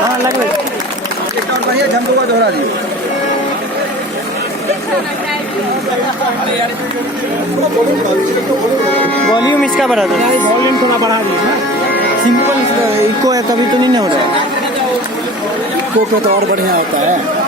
हाँ लग रही एक और बढ़िया झंडू का दोहरा दिए। वॉल्यूम इसका बढ़ा दो, वॉल्यूम थोड़ा बढ़ा दीजिए। सिंपल इको है तभी तो नहीं हो रहा है। इको पे तो और बढ़िया होता है।